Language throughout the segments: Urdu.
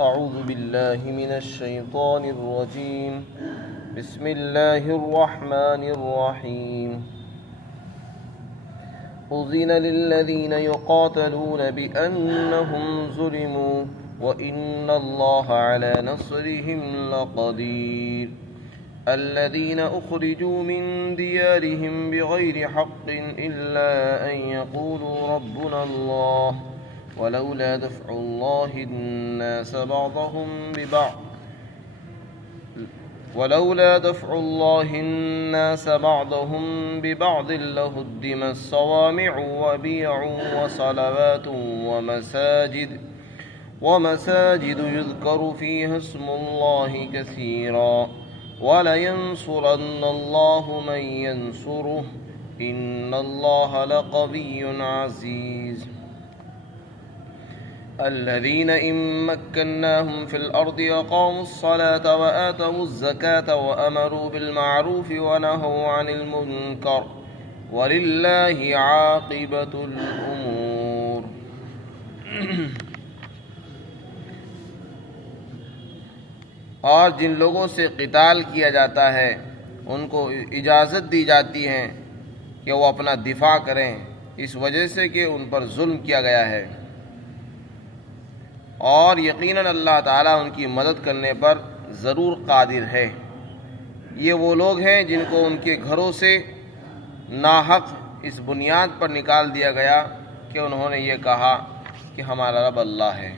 أعوذ بالله من الشيطان الرجيم بسم الله الرحمن الرحيم أذن للذين يقاتلون بأنهم ظلموا وإن الله على نصرهم لقدير الذين أخرجوا من ديارهم بغير حق إلا أن يقولوا ربنا الله ولولا دفع الله الناس بعضهم ببعض لهدمت الصوامع وبيع وصلوات ومساجد يذكر فيها اسم الله كثيرا ولينصرن الله من ينصره إن الله لقوي عزيز الذين إن مكناهم في الأرض أقاموا الصلاة وآتوا الزكاة وأمروا بالمعروف ونهوا عن المنكر ولله عاقبة الأمور. اور جن لوگوں سے قتال کیا جاتا ہے ان کو اجازت دی جاتی ہے کہ وہ اپنا دفاع کریں، اس وجہ سے کہ ان پر ظلم کیا گیا ہے، اور یقیناً اللہ تعالیٰ ان کی مدد کرنے پر ضرور قادر ہے۔ یہ وہ لوگ ہیں جن کو ان کے گھروں سے ناحق اس بنیاد پر نکال دیا گیا کہ انہوں نے یہ کہا کہ ہمارا رب اللہ ہے،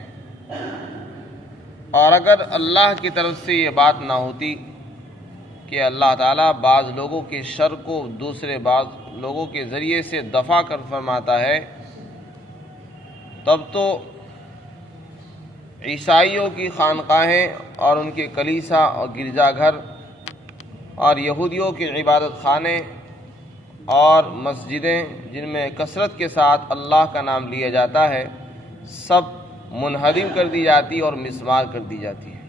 اور اگر اللہ کی طرف سے یہ بات نہ ہوتی کہ اللہ تعالیٰ بعض لوگوں کے شر کو دوسرے بعض لوگوں کے ذریعے سے دفع کر فرماتا ہے، تب تو عیسائیوں کی خانقاہیں اور ان کے کلیسا اور گرجا گھر اور یہودیوں کے عبادت خانے اور مسجدیں جن میں کثرت کے ساتھ اللہ کا نام لیا جاتا ہے سب منہدم کر دی جاتی اور مسمار کر دی جاتی ہے،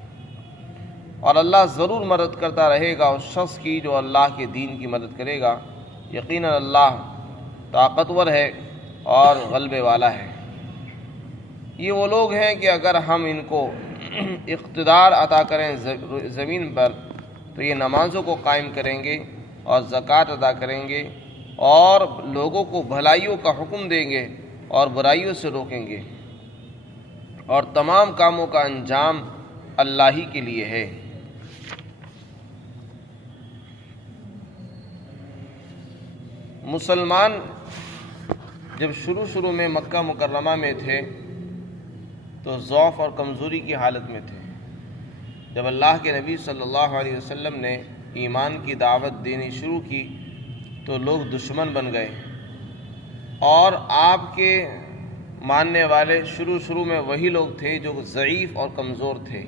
اور اللہ ضرور مدد کرتا رہے گا اس شخص کی جو اللہ کے دین کی مدد کرے گا۔ یقیناً اللہ طاقتور ہے اور غلبے والا ہے۔ یہ وہ لوگ ہیں کہ اگر ہم ان کو اقتدار عطا کریں زمین پر تو یہ نمازوں کو قائم کریں گے اور زکوٰۃ ادا کریں گے اور لوگوں کو بھلائیوں کا حکم دیں گے اور برائیوں سے روکیں گے، اور تمام کاموں کا انجام اللہ ہی کے لیے ہے۔ مسلمان جب شروع میں مکہ مکرمہ میں تھے تو ضعف اور کمزوری کی حالت میں تھے۔ جب اللہ کے نبی صلی اللہ علیہ وسلم نے ایمان کی دعوت دینی شروع کی تو لوگ دشمن بن گئے، اور آپ کے ماننے والے شروع میں وہی لوگ تھے جو ضعیف اور کمزور تھے۔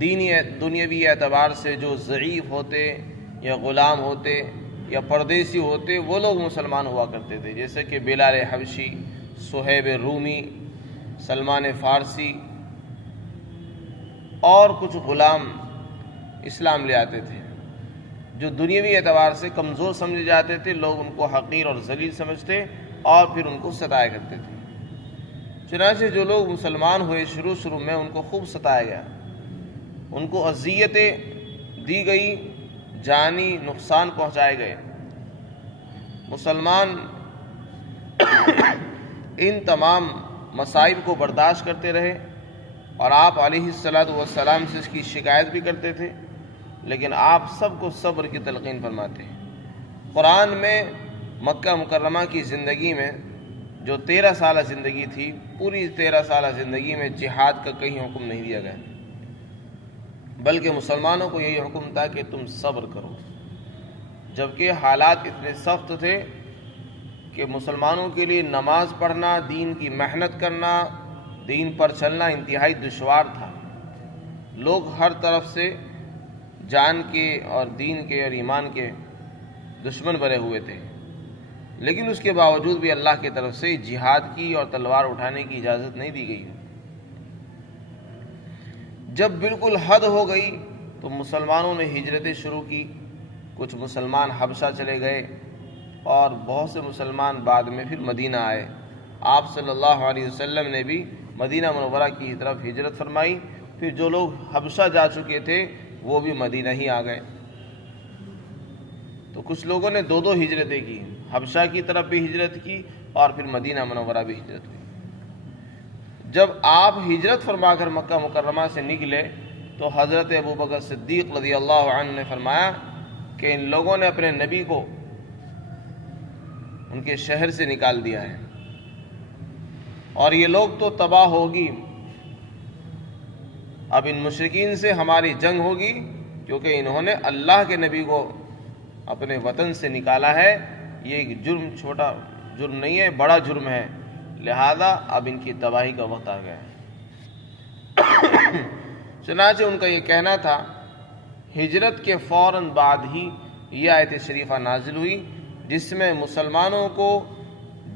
دنیاوی اعتبار سے جو ضعیف ہوتے یا غلام ہوتے یا پردیسی ہوتے وہ لوگ مسلمان ہوا کرتے تھے، جیسے کہ بلال حبشی، صہیب رومی، سلمان فارسی اور کچھ غلام اسلام لے آتے تھے جو دنیاوی اعتبار سے کمزور سمجھے جاتے تھے۔ لوگ ان کو حقیر اور ذلیل سمجھتے اور پھر ان کو ستایا کرتے تھے۔ چنانچہ جو لوگ مسلمان ہوئے شروع میں ان کو خوب ستایا گیا، ان کو اذیتیں دی گئی، جانی نقصان پہنچائے گئے۔ مسلمان ان تمام مصائب کو برداشت کرتے رہے، اور آپ علیہ السلام سے اس کی شکایت بھی کرتے تھے، لیکن آپ سب کو صبر کی تلقین فرماتے ہیں۔ قرآن میں مکہ مکرمہ کی زندگی میں جو 13 سالہ زندگی تھی، پوری 13 سالہ زندگی میں جہاد کا کہیں حکم نہیں دیا گیا، بلکہ مسلمانوں کو یہی حکم تھا کہ تم صبر کرو، جبکہ حالات اتنے سخت تھے کہ مسلمانوں کے لیے نماز پڑھنا، دین کی محنت کرنا، دین پر چلنا انتہائی دشوار تھا۔ لوگ ہر طرف سے جان کے اور دین کے اور ایمان کے دشمن بنے ہوئے تھے، لیکن اس کے باوجود بھی اللہ کی طرف سے جہاد کی اور تلوار اٹھانے کی اجازت نہیں دی گئی۔ جب بالکل حد ہو گئی تو مسلمانوں نے ہجرتیں شروع کی، کچھ مسلمان حبشہ چلے گئے اور بہت سے مسلمان بعد میں پھر مدینہ آئے۔ آپ صلی اللہ علیہ وسلم نے بھی مدینہ منورہ کی طرف ہجرت فرمائی. پھر جو لوگ حبشہ جا چکے تھے وہ بھی مدینہ ہی آ گئے. تو کچھ لوگوں نے 2 ہجرتیں کی، حبشہ کی طرف بھی ہجرت کی اور پھر مدینہ منورہ بھی ہجرت کی. جب آپ ہجرت فرما کر مکہ مکرمہ سے نکلے تو حضرت ابوبکر صدیق رضی اللہ عنہ نے فرمایا کہ ان لوگوں نے اپنے نبی کو ان کے شہر سے نکال دیا ہے اور یہ لوگ تو تباہ ہوگی. اب ان مشرکین سے ہماری جنگ ہوگی کیونکہ انہوں نے اللہ کے نبی کو اپنے وطن سے نکالا ہے. یہ ایک جرم چھوٹا جرم نہیں ہے، بڑا جرم ہے، لہذا اب ان کی تباہی کا وقت آ گیا ہے. چنانچہ ان کا یہ کہنا تھا. ہجرت کے فوراً بعد ہی یہ آیت شریفہ نازل ہوئی جس میں مسلمانوں کو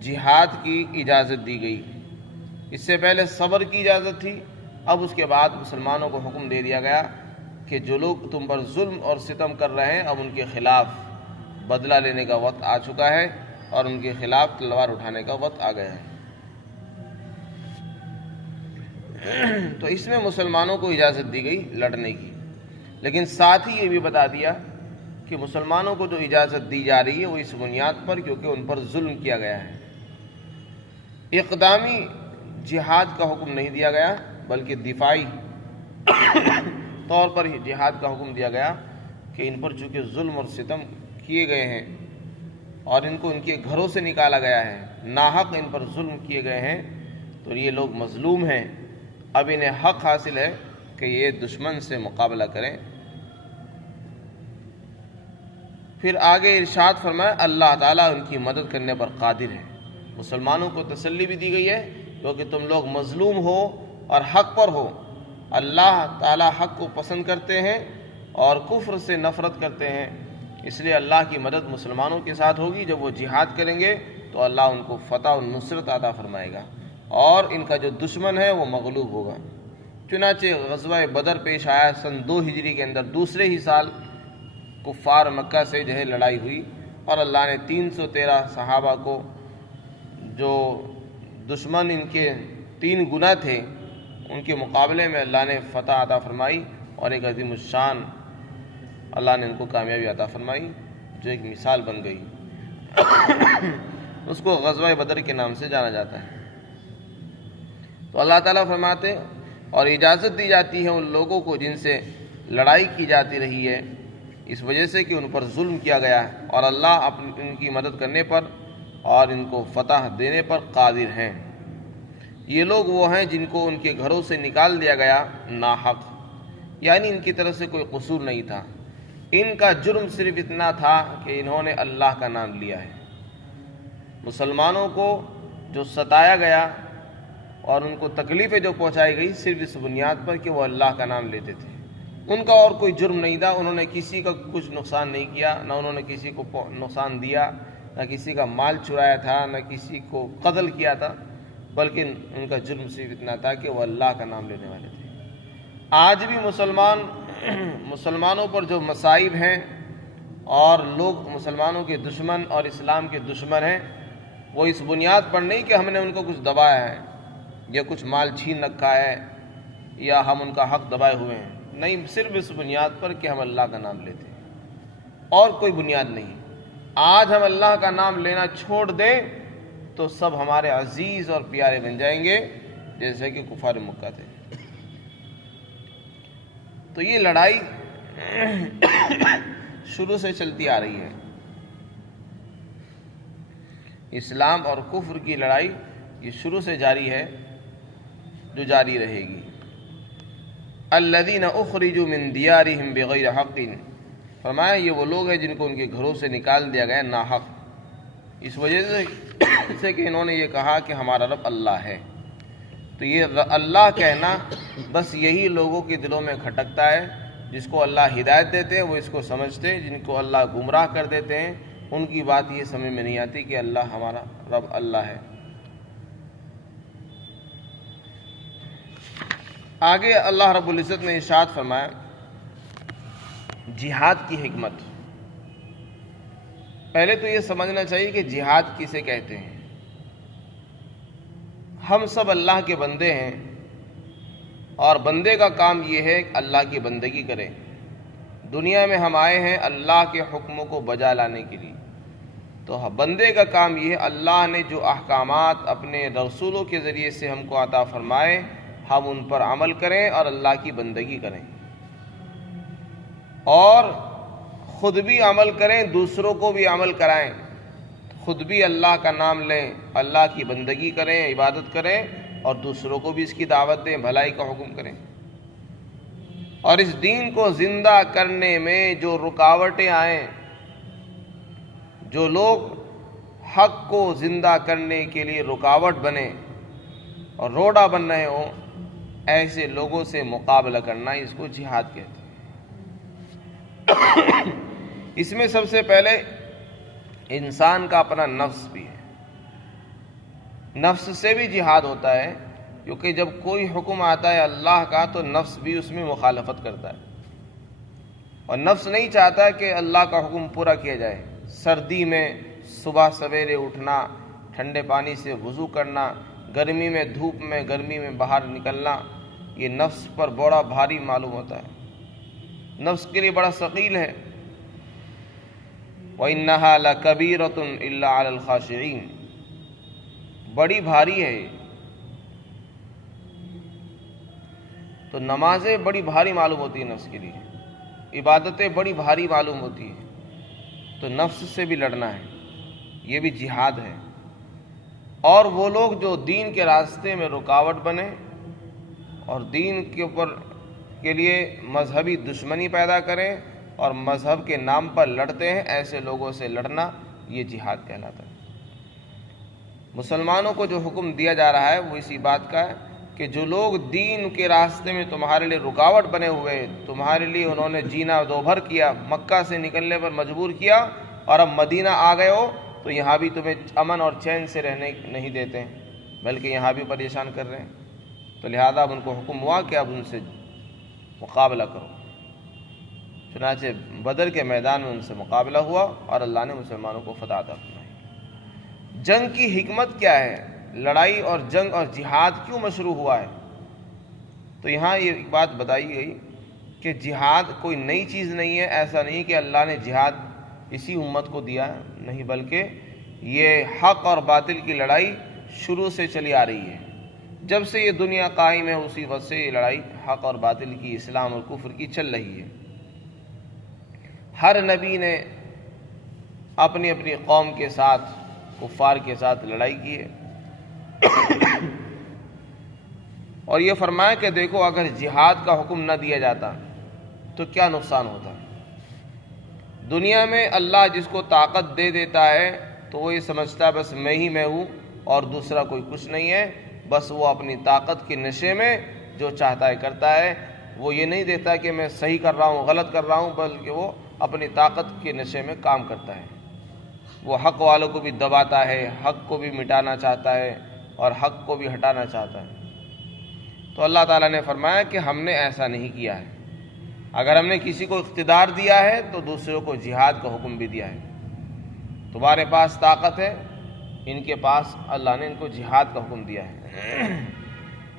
جہاد کی اجازت دی گئی. اس سے پہلے صبر کی اجازت تھی، اب اس کے بعد مسلمانوں کو حکم دے دیا گیا کہ جو لوگ تم پر ظلم اور ستم کر رہے ہیں اب ان کے خلاف بدلہ لینے کا وقت آ چکا ہے اور ان کے خلاف تلوار اٹھانے کا وقت آ گیا ہے. تو اس میں مسلمانوں کو اجازت دی گئی لڑنے کی، لیکن ساتھ ہی یہ بھی بتا دیا کہ مسلمانوں کو جو اجازت دی جا رہی ہے وہ اس بنیاد پر کیونکہ ان پر ظلم کیا گیا ہے. اقدامی جہاد کا حکم نہیں دیا گیا بلکہ دفاعی طور پر ہی جہاد کا حکم دیا گیا کہ ان پر چونکہ ظلم اور ستم کیے گئے ہیں اور ان کو ان کے گھروں سے نکالا گیا ہے، ناحق ان پر ظلم کیے گئے ہیں، تو یہ لوگ مظلوم ہیں. اب انہیں حق حاصل ہے کہ یہ دشمن سے مقابلہ کریں. پھر آگے ارشاد فرمایا اللہ تعالیٰ ان کی مدد کرنے پر قادر ہے. مسلمانوں کو تسلی بھی دی گئی ہے کیونکہ تم لوگ مظلوم ہو اور حق پر ہو. اللہ تعالیٰ حق کو پسند کرتے ہیں اور کفر سے نفرت کرتے ہیں، اس لیے اللہ کی مدد مسلمانوں کے ساتھ ہوگی. جب وہ جہاد کریں گے تو اللہ ان کو فتح و نصرت عطا فرمائے گا اور ان کا جو دشمن ہے وہ مغلوب ہوگا. چنانچہ غزوہ بدر پیش آیا سن 2 ہجری کے اندر، دوسرے ہی سال کفار مکہ سے جو ہے لڑائی ہوئی اور اللہ نے 313 صحابہ کو جو دشمن ان کے 3 گنا تھے ان کے مقابلے میں اللہ نے فتح عطا فرمائی اور ایک عظیم الشان اللہ نے ان کو کامیابی عطا فرمائی جو ایک مثال بن گئی. اس کو غزوہ بدر کے نام سے جانا جاتا ہے. تو اللہ تعالیٰ فرماتے اور اجازت دی جاتی ہے ان لوگوں کو جن سے لڑائی کی جاتی رہی ہے اس وجہ سے کہ ان پر ظلم کیا گیا ہے، اور اللہ ان کی مدد کرنے پر اور ان کو فتح دینے پر قادر ہیں. یہ لوگ وہ ہیں جن کو ان کے گھروں سے نکال دیا گیا ناحق، یعنی ان کی طرف سے کوئی قصور نہیں تھا. ان کا جرم صرف اتنا تھا کہ انہوں نے اللہ کا نام لیا ہے. مسلمانوں کو جو ستایا گیا اور ان کو تکلیفیں جو پہنچائی گئی صرف اس بنیاد پر کہ وہ اللہ کا نام لیتے تھے. ان کا اور کوئی جرم نہیں تھا. انہوں نے کسی کا کچھ نقصان نہیں کیا، نہ انہوں نے کسی کو نقصان دیا، نہ کسی کا مال چرایا تھا، نہ کسی کو قتل کیا تھا، بلکہ ان کا جرم صرف اتنا تھا کہ وہ اللہ کا نام لینے والے تھے. آج بھی مسلمانوں پر جو مصائب ہیں اور لوگ مسلمانوں کے دشمن اور اسلام کے دشمن ہیں وہ اس بنیاد پر نہیں کہ ہم نے ان کو کچھ دبایا ہے یا کچھ مال چھین رکھا ہے یا ہم ان کا حق دبائے ہوئے ہیں، نہیں، صرف اس بنیاد پر کہ ہم اللہ کا نام لیتے ہیں اور کوئی بنیاد نہیں. آج ہم اللہ کا نام لینا چھوڑ دیں تو سب ہمارے عزیز اور پیارے بن جائیں گے جیسے کہ کفار مکہ تھے. تو یہ لڑائی شروع سے چلتی آ رہی ہے. اسلام اور کفر کی لڑائی یہ شروع سے جاری ہے جو جاری رہے گی. الذین اخرجوا من دیارہم بغیر حق، فرمایا یہ وہ لوگ ہیں جن کو ان کے گھروں سے نکال دیا گیا ناحق، اس وجہ سے کہ انہوں نے یہ کہا کہ ہمارا رب اللہ ہے. تو یہ اللہ کہنا بس یہی لوگوں کے دلوں میں کھٹکتا ہے. جس کو اللہ ہدایت دیتے ہیں وہ اس کو سمجھتے، جن کو اللہ گمراہ کر دیتے ہیں ان کی بات یہ سمجھ میں نہیں آتی کہ اللہ ہمارا رب اللہ ہے. آگے اللہ رب العزت نے ارشاد فرمایا جہاد کی حکمت. پہلے تو یہ سمجھنا چاہیے کہ جہاد کسے کہتے ہیں. ہم سب اللہ کے بندے ہیں، اور بندے کا کام یہ ہے کہ اللہ کی بندگی کرے۔ دنیا میں ہم آئے ہیں اللہ کے حکموں کو بجا لانے کے لیے، تو بندے کا کام یہ ہے اللہ نے جو احکامات اپنے رسولوں کے ذریعے سے ہم کو عطا فرمائے ہم ان پر عمل کریں اور اللہ کی بندگی کریں، اور خود بھی عمل کریں، دوسروں کو بھی عمل کرائیں، خود بھی اللہ کا نام لیں، اللہ کی بندگی کریں، عبادت کریں، اور دوسروں کو بھی اس کی دعوت دیں، بھلائی کا حکم کریں۔ اور اس دین کو زندہ کرنے میں جو رکاوٹیں آئیں، جو لوگ حق کو زندہ کرنے کے لیے رکاوٹ بنے اور روڑا بن رہے ہوں، ایسے لوگوں سے مقابلہ کرنا، اس کو جہاد کہتے ہیں۔ اس میں سب سے پہلے انسان کا اپنا نفس بھی ہے، نفس سے بھی جہاد ہوتا ہے، کیونکہ جب کوئی حکم آتا ہے اللہ کا تو نفس بھی اس میں مخالفت کرتا ہے، اور نفس نہیں چاہتا کہ اللہ کا حکم پورا کیا جائے۔ سردی میں صبح سویرے اٹھنا، ٹھنڈے پانی سے وضو کرنا، گرمی میں دھوپ میں گرمی میں باہر نکلنا، یہ نفس پر بڑا بھاری معلوم ہوتا ہے، نفس کے لیے بڑا ثقیل ہے۔ وَإِنَّهَا لَكَبِيرَةٌ إِلَّا عَلَى الْخَاشِعِينَ، بڑی بھاری ہے یہ۔ تو نمازیں بڑی بھاری معلوم ہوتی ہیں نفس کے لیے، عبادتیں بڑی بھاری معلوم ہوتی ہیں، تو نفس سے بھی لڑنا ہے، یہ بھی جہاد ہے۔ اور وہ لوگ جو دین کے راستے میں رکاوٹ بنے اور دین کے اوپر کے لیے مذہبی دشمنی پیدا کریں اور مذہب کے نام پر لڑتے ہیں، ایسے لوگوں سے لڑنا یہ جہاد کہلاتا ہے۔ مسلمانوں کو جو حکم دیا جا رہا ہے وہ اسی بات کا ہے کہ جو لوگ دین کے راستے میں تمہارے لیے رکاوٹ بنے ہوئے، تمہارے لیے انہوں نے جینا دوبھر کیا، مکہ سے نکلنے پر مجبور کیا، اور اب مدینہ آ گئے ہو تو یہاں بھی تمہیں امن اور چین سے رہنے نہیں دیتے ہیں، بلکہ یہاں بھی پریشان کر رہے ہیں، تو لہذا اب ان کو حکم ہوا کہ اب ان سے مقابلہ کرو۔ چنانچہ بدر کے میدان میں ان سے مقابلہ ہوا اور اللہ نے مسلمانوں کو فتح عطا فرمائی۔ جنگ کی حکمت کیا ہے؟ لڑائی اور جنگ اور جہاد کیوں مشروع ہوا ہے؟ تو یہاں یہ ایک بات بتائی گئی کہ جہاد کوئی نئی چیز نہیں ہے، ایسا نہیں کہ اللہ نے جہاد اسی امت کو دیا، نہیں، بلکہ یہ حق اور باطل کی لڑائی شروع سے چلی آ رہی ہے۔ جب سے یہ دنیا قائم ہے اسی وقت سے یہ لڑائی حق اور باطل کی، اسلام اور کفر کی چل رہی ہے۔ ہر نبی نے اپنی اپنی قوم کے ساتھ، کفار کے ساتھ لڑائی کی ہے، اور یہ فرمایا کہ دیکھو اگر جہاد کا حکم نہ دیا جاتا تو کیا نقصان ہوتا۔ دنیا میں اللہ جس کو طاقت دے دیتا ہے تو وہ یہ سمجھتا ہے بس میں ہی میں ہوں اور دوسرا کوئی کچھ نہیں ہے، بس وہ اپنی طاقت کے نشے میں جو چاہتا ہے کرتا ہے، وہ یہ نہیں دیتا کہ میں صحیح کر رہا ہوں غلط کر رہا ہوں، بلکہ وہ اپنی طاقت کے نشے میں کام کرتا ہے۔ وہ حق والوں کو بھی دباتا ہے، حق کو بھی مٹانا چاہتا ہے اور حق کو بھی ہٹانا چاہتا ہے۔ تو اللہ تعالیٰ نے فرمایا کہ ہم نے ایسا نہیں کیا ہے، اگر ہم نے کسی کو اقتدار دیا ہے تو دوسروں کو جہاد کا حکم بھی دیا ہے۔ تمہارے پاس طاقت ہے، ان کے پاس اللہ نے ان کو جہاد کا حکم دیا ہے۔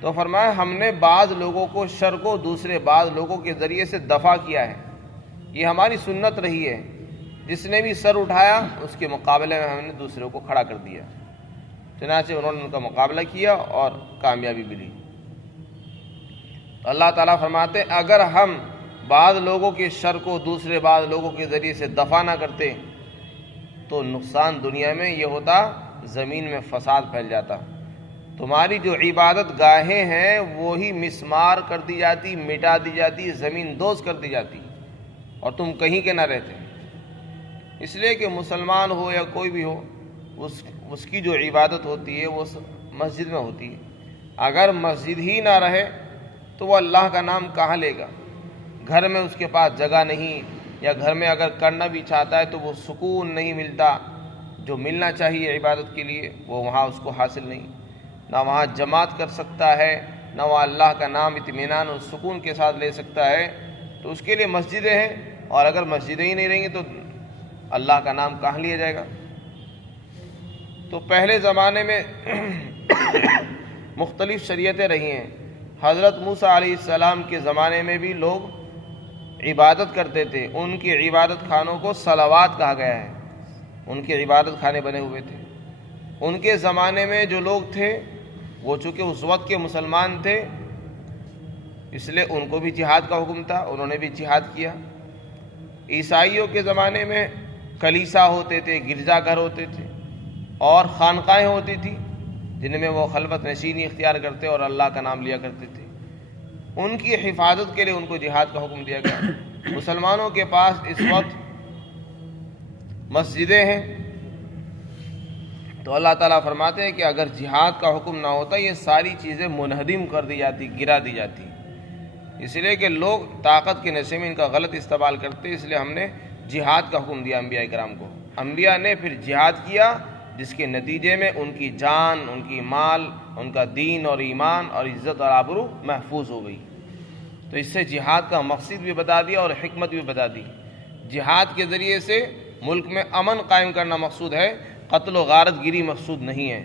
تو فرمایا ہم نے بعض لوگوں کو شر کو دوسرے بعض لوگوں کے ذریعے سے دفع کیا ہے، یہ ہماری سنت رہی ہے، جس نے بھی سر اٹھایا اس کے مقابلے میں ہم نے دوسروں کو کھڑا کر دیا، چنانچہ انہوں نے ان کا مقابلہ کیا اور کامیابی ملی۔ اللہ تعالیٰ فرماتے اگر ہم بعض لوگوں کے شر کو دوسرے بعض لوگوں کے ذریعے سے دفع نہ کرتے تو نقصان دنیا میں یہ ہوتا، زمین میں فساد پھیل جاتا، تمہاری جو عبادت گاہیں ہیں وہی مسمار کر دی جاتی، مٹا دی جاتی، زمین دوز کر دی جاتی، اور تم کہیں کے نہ رہتے۔ اس لیے کہ مسلمان ہو یا کوئی بھی ہو، اس کی جو عبادت ہوتی ہے وہ مسجد میں ہوتی ہے۔ اگر مسجد ہی نہ رہے تو وہ اللہ کا نام کہاں لے گا؟ گھر میں اس کے پاس جگہ نہیں، یا گھر میں اگر کرنا بھی چاہتا ہے تو وہ سکون نہیں ملتا جو ملنا چاہیے عبادت کے لیے، وہ وہاں اس کو حاصل نہیں، نہ وہاں جماعت کر سکتا ہے، نہ وہاں اللہ کا نام اطمینان اور سکون کے ساتھ لے سکتا ہے۔ تو اس کے لیے مسجدیں ہیں، اور اگر مسجدیں ہی نہیں رہیں گی تو اللہ کا نام کہاں لیا جائے گا؟ تو پہلے زمانے میں مختلف شریعتیں رہی ہیں۔ حضرت موسیٰ علیہ السلام کے زمانے میں بھی لوگ عبادت کرتے تھے، ان کی عبادت خانوں کو صلوات کہا گیا ہے، ان کے عبادت خانے بنے ہوئے تھے۔ ان کے زمانے میں جو لوگ تھے وہ چونکہ اس وقت کے مسلمان تھے، اس لیے ان کو بھی جہاد کا حکم تھا، انہوں نے بھی جہاد کیا۔ عیسائیوں کے زمانے میں کلیسا ہوتے تھے، گرجا گھر ہوتے تھے اور خانقاہیں ہوتی تھی جن میں وہ خلوت نشینی اختیار کرتے اور اللہ کا نام لیا کرتے تھے۔ ان کی حفاظت کے لیے ان کو جہاد کا حکم دیا گیا۔ مسلمانوں کے پاس اس وقت مسجدیں ہیں، تو اللہ تعالیٰ فرماتے ہیں کہ اگر جہاد کا حکم نہ ہوتا یہ ساری چیزیں منہدم کر دی جاتی، گرا دی جاتی، اس لیے کہ لوگ طاقت کے نشے میں ان کا غلط استعمال کرتے، اس لیے ہم نے جہاد کا حکم دیا انبیاء کرام کو۔ انبیاء نے پھر جہاد کیا، جس کے نتیجے میں ان کی جان، ان کی مال، ان کا دین اور ایمان اور عزت اور آبرو محفوظ ہو گئی۔ تو اس سے جہاد کا مقصد بھی بتا دیا اور حکمت بھی بتا دی۔ جہاد کے ذریعے سے ملک میں امن قائم کرنا مقصود ہے، قتل و غارت گیری مقصود نہیں ہے۔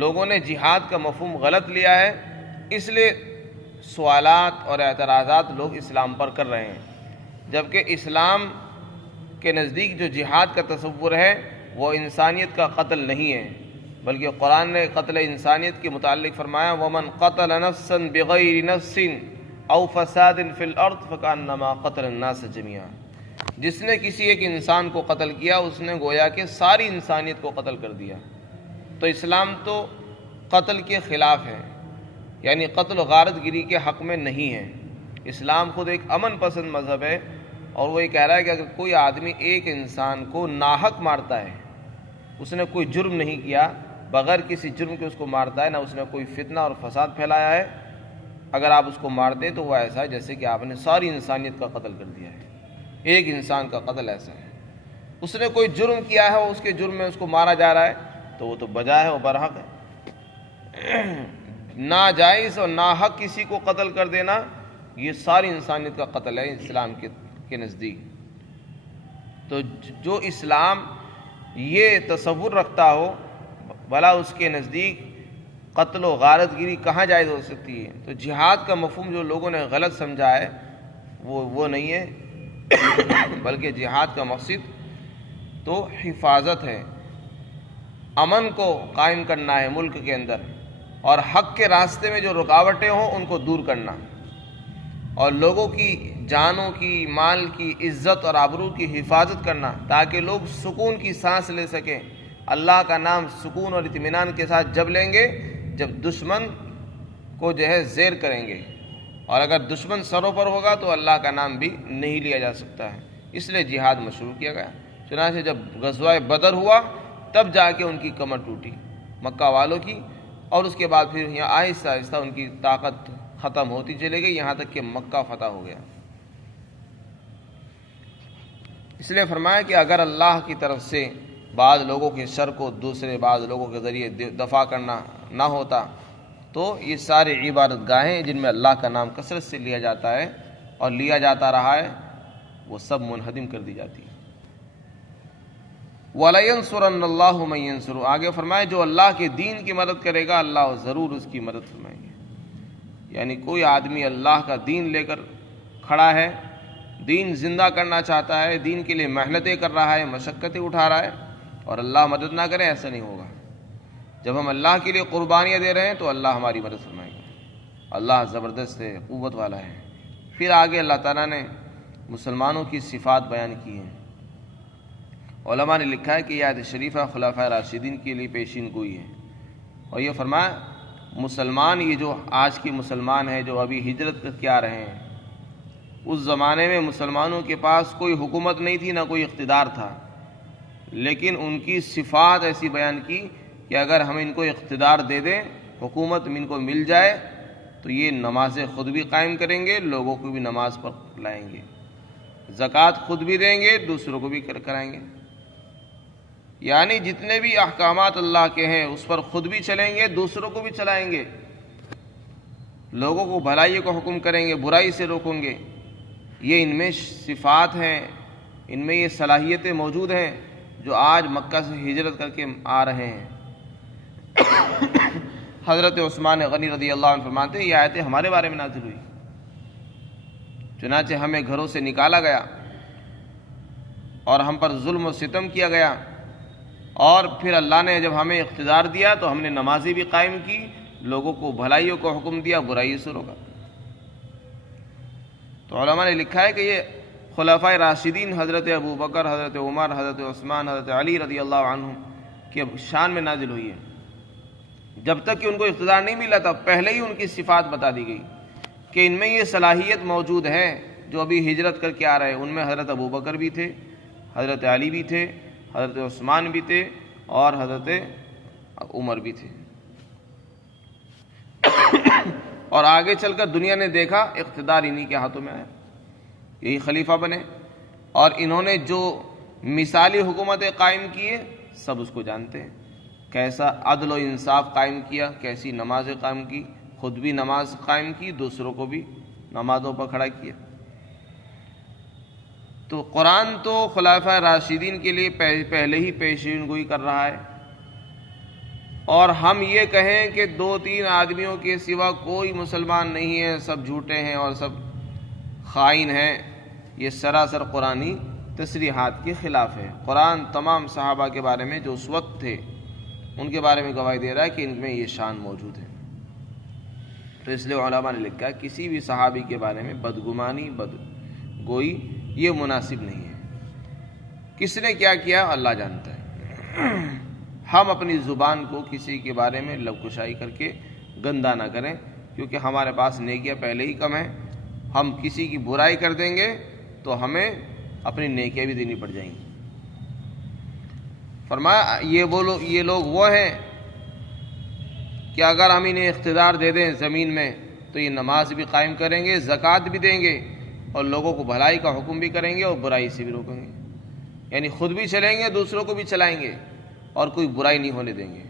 لوگوں نے جہاد کا مفہوم غلط لیا ہے، اس لیے سوالات اور اعتراضات لوگ اسلام پر کر رہے ہیں، جبکہ اسلام کے نزدیک جو جہاد کا تصور ہے وہ انسانیت کا قتل نہیں ہے، بلکہ قرآن نے قتل انسانیت کے متعلق فرمایا وَمَنْ قَتَلَ نَفْسًا بِغَيْرِ نَفْسٍ أَوْ فَسَادٍ فِي الْأَرْضِ فَكَأَنَّمَا قَتَلَ النَّاسَ جَمِيعًا۔ جس نے کسی ایک انسان کو قتل کیا اس نے گویا کہ ساری انسانیت کو قتل کر دیا۔ تو اسلام تو قتل کے خلاف ہے، یعنی قتل و غارت گیری کے حق میں نہیں ہے۔ اسلام خود ایک امن پسند مذہب ہے، اور وہ یہ کہہ رہا ہے کہ اگر کوئی آدمی ایک انسان کو ناحق مارتا ہے، اس نے کوئی جرم نہیں کیا، بغیر کسی جرم کے اس کو مارتا ہے، نہ اس نے کوئی فتنہ اور فساد پھیلایا ہے، اگر آپ اس کو مار دیں تو وہ ایسا ہے جیسے کہ آپ نے ساری انسانیت کا قتل کر دیا ہے۔ ایک انسان کا قتل ایسا ہے، اس نے کوئی جرم کیا ہے اور اس کے جرم میں اس کو مارا جا رہا ہے تو وہ تو بجا ہے، وہ برحق ہے۔ ناجائز اور ناحق کسی کو قتل کر دینا یہ ساری انسانیت کا قتل ہے اسلام کے نزدیک۔ تو جو اسلام یہ تصور رکھتا ہو بھلا اس کے نزدیک قتل و غارت گیری کہاں جائز ہو سکتی ہے؟ تو جہاد کا مفہوم جو لوگوں نے غلط سمجھا ہے وہ نہیں ہے، بلکہ جہاد کا مقصد تو حفاظت ہے، امن کو قائم کرنا ہے ملک کے اندر، اور حق کے راستے میں جو رکاوٹیں ہوں ان کو دور کرنا، اور لوگوں کی جانوں کی، مال کی، عزت اور آبرو کی حفاظت کرنا، تاکہ لوگ سکون کی سانس لے سکیں۔ اللہ کا نام سکون اور اطمینان کے ساتھ جب لیں گے جب دشمن کو زیر کریں گے، اور اگر دشمن سروں پر ہوگا تو اللہ کا نام بھی نہیں لیا جا سکتا ہے، اس لیے جہاد مشروع کیا گیا۔ چنانچہ جب غزوہ بدر ہوا تب جا کے ان کی کمر ٹوٹی مکہ والوں کی، اور اس کے بعد پھر یہاں آہستہ آہستہ ان کی طاقت ختم ہوتی چلی گئی، یہاں تک کہ مکہ فتح ہو گیا۔ اس لیے فرمایا کہ اگر اللہ کی طرف سے بعض لوگوں کے شر کو دوسرے بعض لوگوں کے ذریعے دفع کرنا نہ ہوتا تو یہ سارے عبادت گاہیں جن میں اللہ کا نام کثرت سے لیا جاتا ہے اور لیا جاتا رہا ہے وہ سب منہدم کر دی جاتی ہیں۔ وَلَيَنْصُرَنَّ اللَّهُ مَن يَنْصُرُهُ، آگے فرمائے جو اللہ کے دین کی مدد کرے گا اللہ ضرور اس کی مدد فرمائیں گے۔ یعنی کوئی آدمی اللہ کا دین لے کر کھڑا ہے، دین زندہ کرنا چاہتا ہے، دین کے لیے محنتیں کر رہا ہے، مشقتیں اٹھا رہا ہے، اور اللہ مدد نہ کرے، ایسا نہیں ہوگا۔ جب ہم اللہ کے لیے قربانیاں دے رہے ہیں تو اللہ ہماری مدد فرمائے گا، اللہ زبردست ہے، قوت والا ہے۔ پھر آگے اللہ تعالیٰ نے مسلمانوں کی صفات بیان کی ہیں۔ علماء نے لکھا ہے کہ یہ آیت شریفہ خلفائے راشدین کے لیے پیشین گوئی ہے، اور یہ فرمایا مسلمان، یہ جو آج کے مسلمان ہیں جو ابھی ہجرت کر کے آ رہے ہیں، اس زمانے میں مسلمانوں کے پاس کوئی حکومت نہیں تھی، نہ کوئی اقتدار تھا، لیکن ان کی صفات ایسی بیان کی کہ اگر ہم ان کو اقتدار دے دیں، حکومت ان کو مل جائے تو یہ نمازیں خود بھی قائم کریں گے، لوگوں کو بھی نماز پر لائیں گے، زکوٰۃ خود بھی دیں گے، دوسروں کو بھی کرائیں گے، یعنی جتنے بھی احکامات اللہ کے ہیں اس پر خود بھی چلیں گے، دوسروں کو بھی چلائیں گے، لوگوں کو بھلائی کو حکم کریں گے، برائی سے روکیں گے۔ یہ ان میں صفات ہیں، ان میں یہ صلاحیتیں موجود ہیں جو آج مکہ سے ہجرت کر کے آ رہے ہیں۔ حضرت عثمان غنی رضی اللہ عنہ فرماتے ہیں یہ آیتیں ہمارے بارے میں نازل ہوئی، چنانچہ ہمیں گھروں سے نکالا گیا اور ہم پر ظلم و ستم کیا گیا، اور پھر اللہ نے جب ہمیں اقتدار دیا تو ہم نے نمازیں بھی قائم کی، لوگوں کو بھلائیوں کو حکم دیا، برائیوں سے روکا۔ تو علماء نے لکھا ہے کہ یہ خلفائے راشدین حضرت ابو بکر، حضرت عمر، حضرت عثمان، حضرت علی رضی اللہ عنہم کے شان میں نازل ہوئی ہے۔ جب تک کہ ان کو اقتدار نہیں ملا تھا پہلے ہی ان کی صفات بتا دی گئی کہ ان میں یہ صلاحیت موجود ہے، جو ابھی ہجرت کر کے آ رہے ہیں ان میں حضرت ابو بکر بھی تھے، حضرت علی بھی تھے، حضرت عثمان بھی تھے اور حضرت عمر بھی تھے۔ اور آگے چل کر دنیا نے دیکھا اقتدار انہی کے ہاتھوں میں آیا، یہی خلیفہ بنے، اور انہوں نے جو مثالی حکومتیں قائم کی ہیں سب اس کو جانتے ہیں، کیسا عدل و انصاف قائم کیا، کیسی نمازیں قائم کی، خود بھی نماز قائم کی، دوسروں کو بھی نمازوں پر کھڑا کیا۔ تو قرآن تو خلفائے راشدین کے لیے پہلے ہی پیشین گوئی کر رہا ہے، اور ہم یہ کہیں کہ 2-3 آدمیوں کے سوا کوئی مسلمان نہیں ہے، سب جھوٹے ہیں اور سب خائن ہیں، یہ سراسر قرآنی تصریحات کے خلاف ہے۔ قرآن تمام صحابہ کے بارے میں جو اس وقت تھے ان کے بارے میں گواہی دے رہا ہے کہ ان میں یہ شان موجود ہے۔ تو اس لیے علماء نے لکھا کسی بھی صحابی کے بارے میں بدگمانی، بدگوئی یہ مناسب نہیں ہے۔ کس نے کیا کیا اللہ جانتا ہے۔ ہم اپنی زبان کو کسی کے بارے میں لب کشائی کر کے گندا نہ کریں، کیونکہ ہمارے پاس نیکیاں پہلے ہی کم ہیں۔ ہم کسی کی برائی کر دیں گے تو ہمیں اپنی نیکیاں بھی دینی پڑ جائیں گی۔ فرمایا یہ لوگ وہ ہیں کہ اگر ہم انہیں اقتدار دے دیں زمین میں تو یہ نماز بھی قائم کریں گے، زکوٰۃ بھی دیں گے، اور لوگوں کو بھلائی کا حکم بھی کریں گے اور برائی سے بھی روکیں گے، یعنی خود بھی چلیں گے، دوسروں کو بھی چلائیں گے، اور کوئی برائی نہیں ہونے دیں گے۔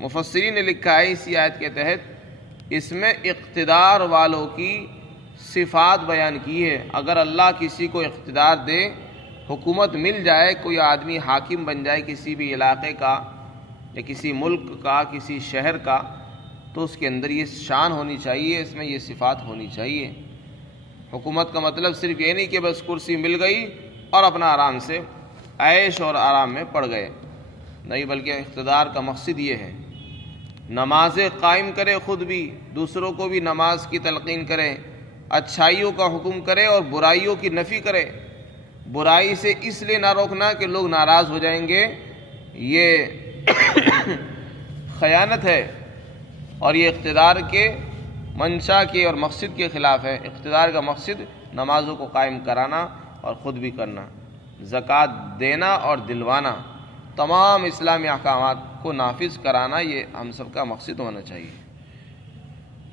مفسرین نے لکھا ہے اسی آیت کے تحت اس میں اقتدار والوں کی صفات بیان کی ہے۔ اگر اللہ کسی کو اقتدار دے، حکومت مل جائے، کوئی آدمی حاکم بن جائے کسی بھی علاقے کا یا کسی ملک کا، کسی شہر کا، تو اس کے اندر یہ شان ہونی چاہیے، اس میں یہ صفات ہونی چاہیے۔ حکومت کا مطلب صرف یہ نہیں کہ بس کرسی مل گئی اور اپنا آرام سے عیش اور آرام میں پڑ گئے، نہیں، بلکہ اقتدار کا مقصد یہ ہے نمازیں قائم کرے، خود بھی دوسروں کو بھی نماز کی تلقین کرے، اچھائیوں کا حکم کرے اور برائیوں کی نفی کرے۔ برائی سے اس لیے نہ روکنا کہ لوگ ناراض ہو جائیں گے، یہ خیانت ہے، اور یہ اقتدار کے منشا کے اور مقصد کے خلاف ہے۔ اقتدار کا مقصد نمازوں کو قائم کرانا اور خود بھی کرنا، زکوٰۃ دینا اور دلوانا، تمام اسلامی احکامات کو نافذ کرانا، یہ ہم سب کا مقصد ہونا چاہیے۔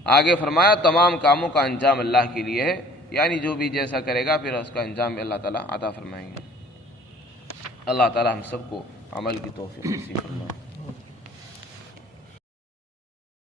آگے فرمایا تمام کاموں کا انجام اللہ کے لیے ہے، یعنی جو بھی جیسا کرے گا پھر اس کا انجام بھی اللہ تعالیٰ عطا فرمائیں گے۔ اللہ تعالیٰ ہم سب کو عمل کی توفیق نصیب فرمائے۔